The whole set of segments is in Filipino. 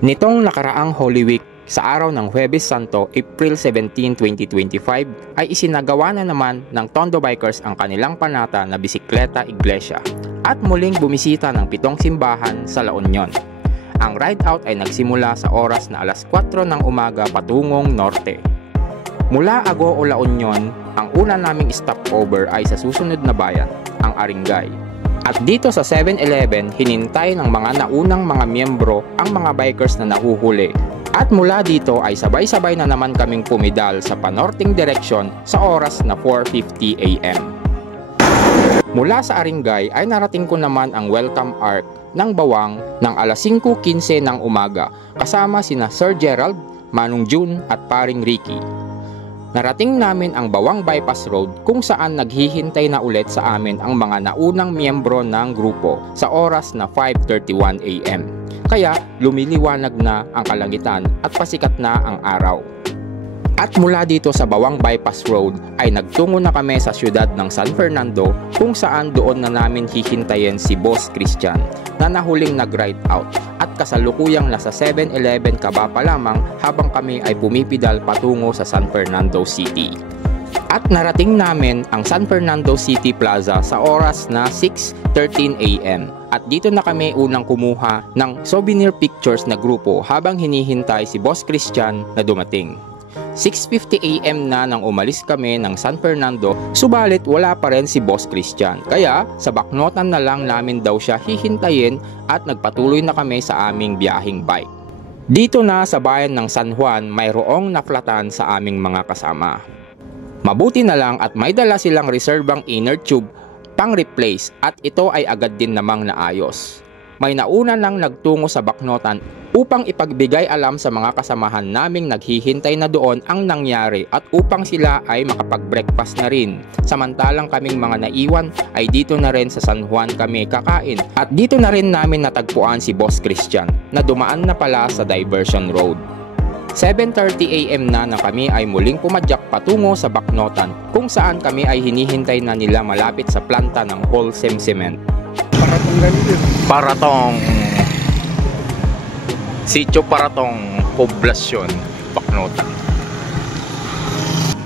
Nitong nakaraang Holy Week sa araw ng Huwebes Santo, April 17, 2025 ay isinagawa na naman ng Tondo Bikers ang kanilang panata na Bisikleta Iglesia at muling bumisita ng 7 simbahan sa La Union. Ang ride out ay nagsimula sa oras na alas 4 ng umaga patungong norte. Mula Agoo, La Union, ang una naming stopover ay sa susunod na bayan, ang Aringay. At dito sa 7-Eleven, hinintay ng mga naunang mga miyembro ang mga bikers na nahuhuli. At mula dito ay sabay-sabay na naman kaming pumidal sa panorting direksyon sa oras na 4:50 AM. Mula sa Aringay ay narating ko naman ang welcome arc ng Bawang ng alas 5:15 ng umaga kasama sina Sir Gerald, Manong June at Paring Ricky. Narating namin ang Bawang Bypass Road kung saan naghihintay na ulit sa amin ang mga naunang miyembro ng grupo sa oras na 5:31 AM. Kaya lumiliwanag na ang kalangitan at pasikat na ang araw. At mula dito sa Bawang Bypass Road ay nagtungo na kami sa siyudad ng San Fernando kung saan doon na namin hihintayin si Boss Christian na nahuling nag-ride out at kasalukuyang nasa 7-Eleven Kaba pa lamang habang kami ay pumipidal patungo sa San Fernando City. At narating namin ang San Fernando City Plaza sa oras na 6:13 AM at dito na kami unang kumuha ng souvenir pictures na grupo habang hinihintay si Boss Christian na dumating. 6:50 AM na nang umalis kami ng San Fernando, subalit wala pa rin si Boss Christian. Kaya sa baknotan na lang namin daw siya hihintayin at nagpatuloy na kami sa aming biyaheng bike. Dito na sa bayan ng San Juan, mayroong naflatan sa aming mga kasama. Mabuti na lang at may dala silang reserbang inner tube pang replace at ito ay agad din namang naayos. May nauna nang nagtungo sa baknotan upang ipagbigay alam sa mga kasamahan naming naghihintay na doon ang nangyari at upang sila ay makapag-breakfast na rin. Samantalang kaming mga naiwan ay dito na rin sa San Juan kami kakain at dito na rin namin natagpuan si Boss Christian na dumaan na pala sa Diversion Road. 7:30 AM na kami ay muling pumadyak patungo sa baknotan kung saan kami ay hinihintay na nila malapit sa planta ng Holcim Cement. Paratong Sitio Paratong Poblasyon, Baknotan.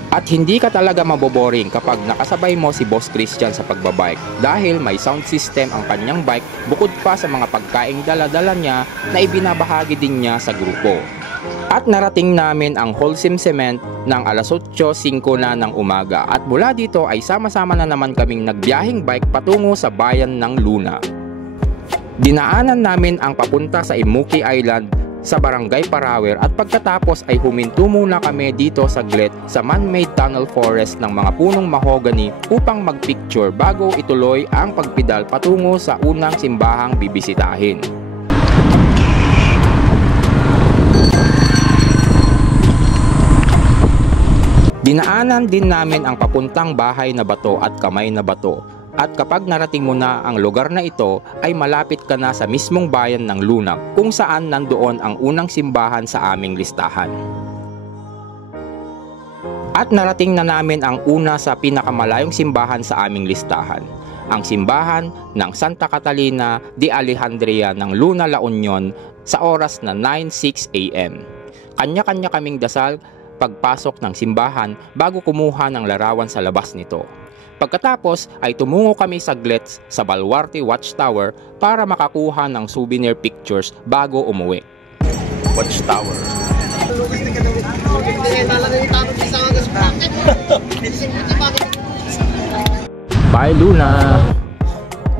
At hindi ka talaga maboboring kapag nakasabay mo si Boss Christian sa pagbabike dahil may sound system ang kanyang bike bukod pa sa mga pagkaing dala-dala niya na ibinabahagi din niya sa grupo. At narating namin ang Holcim Cement ng alas 8:05 na ng umaga at mula dito ay sama-sama na naman kaming nagbiyahing bike patungo sa bayan ng Luna. Dinaanan namin ang papunta sa Imuki Island sa Barangay Parawer at pagkatapos ay huminto muna kami dito saglit sa man-made tunnel forest ng mga punong mahogany upang magpicture bago ituloy ang pagpidal patungo sa unang simbahang bibisitahin. Dinaanan din namin ang papuntang Bahay na Bato at Kamay na Bato. At kapag narating mo na ang lugar na ito ay malapit ka na sa mismong bayan ng Luna kung saan nandoon ang unang simbahan sa aming listahan. At narating na namin ang una sa pinakamalayong simbahan sa aming listahan, ang simbahan ng Santa Catalina de Alejandria ng Luna, La Union sa oras na 9:06 AM. Kanya-kanya kaming dasal pagpasok ng simbahan bago kumuha ng larawan sa labas nito. Pagkatapos ay tumungo kami saglit sa Baluarte Watchtower para makakuha ng souvenir pictures bago umuwi. Watchtower. Bye Luna!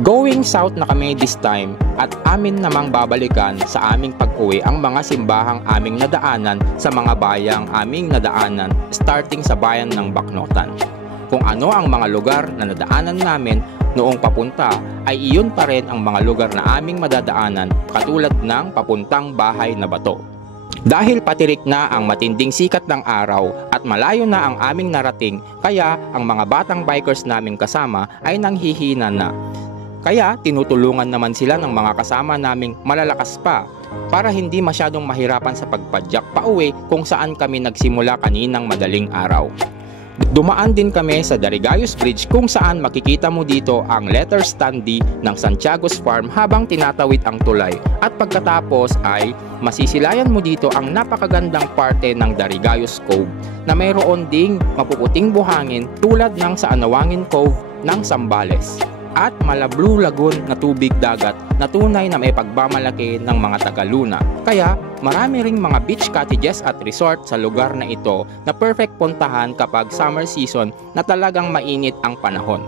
Going south na kami this time at amin namang babalikan sa aming pag-uwi ang mga simbahang aming nadaanan sa mga bayang aming nadaanan starting sa bayan ng Baknotan. Kung ano ang mga lugar na nadaanan namin noong papunta ay iyon pa rin ang mga lugar na aming madadaanan katulad ng papuntang Bahay na Bato. Dahil patirik na ang matinding sikat ng araw at malayo na ang aming narating kaya ang mga batang bikers naming kasama ay nanghihina na. Kaya tinutulungan naman sila ng mga kasama naming malalakas pa para hindi masyadong mahirapan sa pagpadyak pauwi kung saan kami nagsimula kaninang madaling araw. Dumaan din kami sa Darigayos Bridge kung saan makikita mo dito ang letter stand D ng Santiago's Farm habang tinatawid ang tulay. At pagkatapos ay masisilayan mo dito ang napakagandang parte ng Darigayos Cove na mayroon ding mapuputing buhangin tulad ng sa Anawangin Cove ng Zambales. At Malablu Lagoon na tubig dagat na tunay na may pagmamalaki ng mga taga-Luna. Kaya marami ring mga beach cottages at resort sa lugar na ito na perfect puntahan kapag summer season na talagang mainit ang panahon.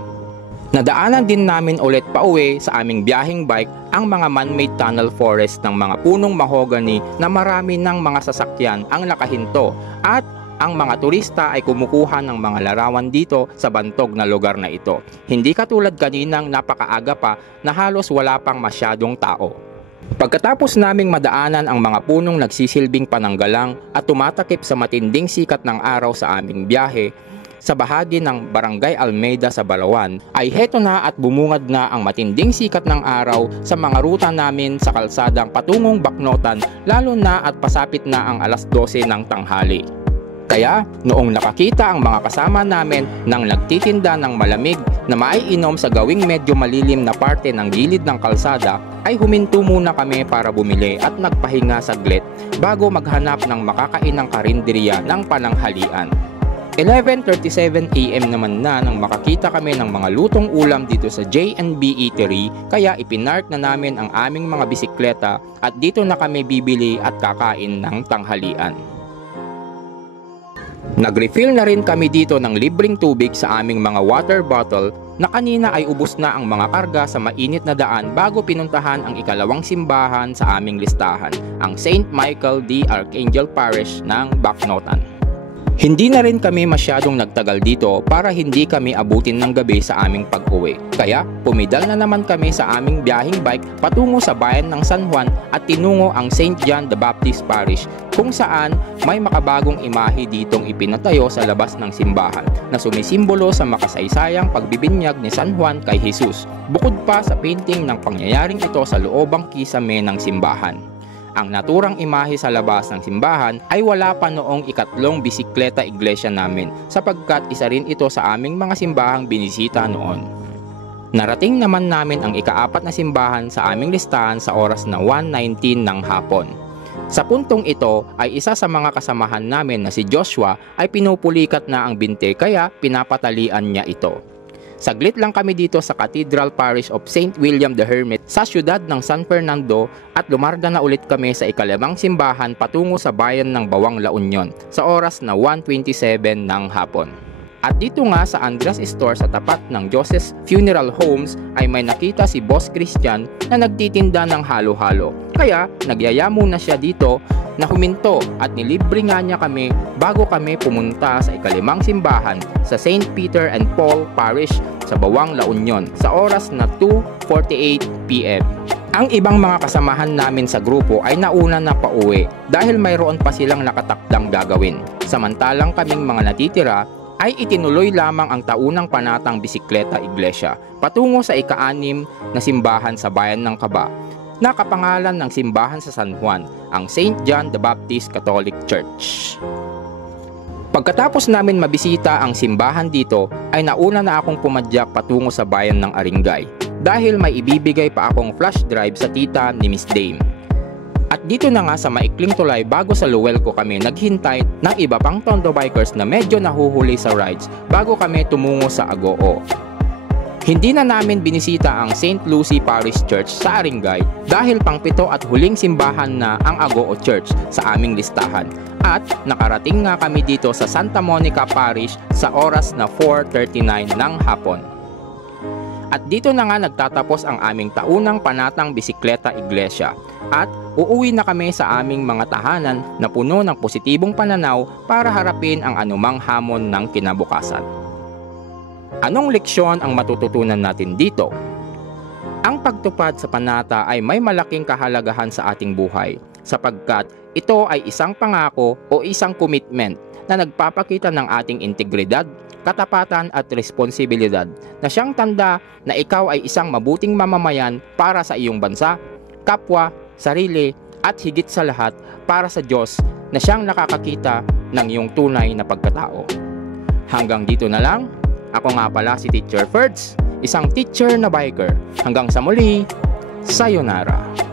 Nadaanan din namin ulit pauwi sa aming biyaheng bike ang mga man-made tunnel forest ng mga punong mahogany na marami ng mga sasakyan ang nakahinto at ang mga turista ay kumukuha ng mga larawan dito sa bantog na lugar na ito. Hindi katulad kaninang napakaaga pa na halos wala pang masyadong tao. Pagkatapos naming madaanan ang mga punong nagsisilbing pananggalang at tumatakip sa matinding sikat ng araw sa aming biyahe, sa bahagi ng Barangay Almeida sa Balawan, ay heto na at bumungad na ang matinding sikat ng araw sa mga ruta namin sa kalsadang patungong Baknotan, lalo na at pasapit na ang alas 12 ng tanghali. Kaya noong nakakita ang mga kasama namin ng nagtitinda ng malamig na maiinom sa gawing medyo malilim na parte ng gilid ng kalsada, ay huminto muna kami para bumili at nagpahinga saglit bago maghanap ng makakainang karinderya ng pananghalian. 11:37 AM naman na nang makakita kami ng mga lutong ulam dito sa J&B Eatery, kaya ipinark na namin ang aming mga bisikleta at dito na kami bibili at kakain ng tanghalian. Nag-refill na rin kami dito ng libreng tubig sa aming mga water bottle na kanina ay ubos na ang mga karga sa mainit na daan bago pinuntahan ang ikalawang simbahan sa aming listahan, ang St. Michael the Archangel Parish ng Baknotan. Hindi na rin kami masyadong nagtagal dito para hindi kami abutin ng gabi sa aming pag-uwi. Kaya pumidal na naman kami sa aming biyaheng bike patungo sa bayan ng San Juan at tinungo ang St. John the Baptist Parish, kung saan may makabagong imahe ditong ipinatayo sa labas ng simbahan na sumisimbolo sa makasaysayang pagbibinyag ni San Juan kay Jesus, bukod pa sa painting ng pangyayaring ito sa loobang kisame ng simbahan. Ang naturang imahe sa labas ng simbahan ay wala pa noong ikatlong bisikleta iglesia namin, sapagkat isa rin ito sa aming mga simbahang binisita noon. Narating naman namin ang ikaapat na simbahan sa aming listahan sa oras na 1:19 ng hapon. Sa puntong ito ay isa sa mga kasamahan namin na si Joshua ay pinupulikat na ang binte, kaya pinapatalian niya ito. Saglit lang kami dito sa Cathedral Parish of St. William the Hermit sa siyudad ng San Fernando at lumarga na ulit kami sa ikalimang simbahan patungo sa bayan ng Bawang La Union sa oras na 1:27 ng hapon. At dito nga sa Andres Store sa tapat ng Joseph's Funeral Homes ay may nakita si Boss Christian na nagtitinda ng halo-halo. Kaya nagyaya muna siya dito na huminto at nilibre nga niya kami bago kami pumunta sa ikalimang simbahan sa St. Peter and Paul Parish sa Bawang La Union sa oras na 2:48 PM. Ang ibang mga kasamahan namin sa grupo ay nauna na pauwi dahil mayroon pa silang nakatakdang gagawin. Samantalang kaming mga natitira ay itinuloy lamang ang taunang panatang bisikleta iglesia patungo sa ika-6 na simbahan sa bayan ng Kaba, na kapangalan ng simbahan sa San Juan, ang St. John the Baptist Catholic Church. Pagkatapos namin mabisita ang simbahan dito, ay nauna na akong pumadyak patungo sa bayan ng Aringay dahil may ibibigay pa akong flash drive sa tita ni Miss Dame. At dito na nga sa maikling tulay bago sa Luwelco kami naghintay ng iba pang Tondo bikers na medyo nahuhuli sa rides bago kami tumungo sa Agoo. Hindi na namin binisita ang St. Lucy Parish Church sa Aringay dahil pang-7 at huling simbahan na ang Agoo Church sa aming listahan. At nakarating nga kami dito sa Santa Monica Parish sa oras na 4:39 ng hapon. At dito na nga nagtatapos ang aming taunang panatang bisikleta iglesia. At uuwi na kami sa aming mga tahanan na puno ng positibong pananaw para harapin ang anumang hamon ng kinabukasan. Anong leksyon ang matututunan natin dito? Ang pagtupad sa panata ay may malaking kahalagahan sa ating buhay, sapagkat ito ay isang pangako o isang commitment na nagpapakita ng ating integridad, katapatan at responsibilidad na siyang tanda na ikaw ay isang mabuting mamamayan para sa iyong bansa, kapwa, sarili at higit sa lahat para sa Diyos na siyang nakakakita ng iyong tunay na pagkatao. Hanggang dito na lang. Ako nga pala si Teacher Ferds, isang teacher na biker. Hanggang sa muli, sayonara.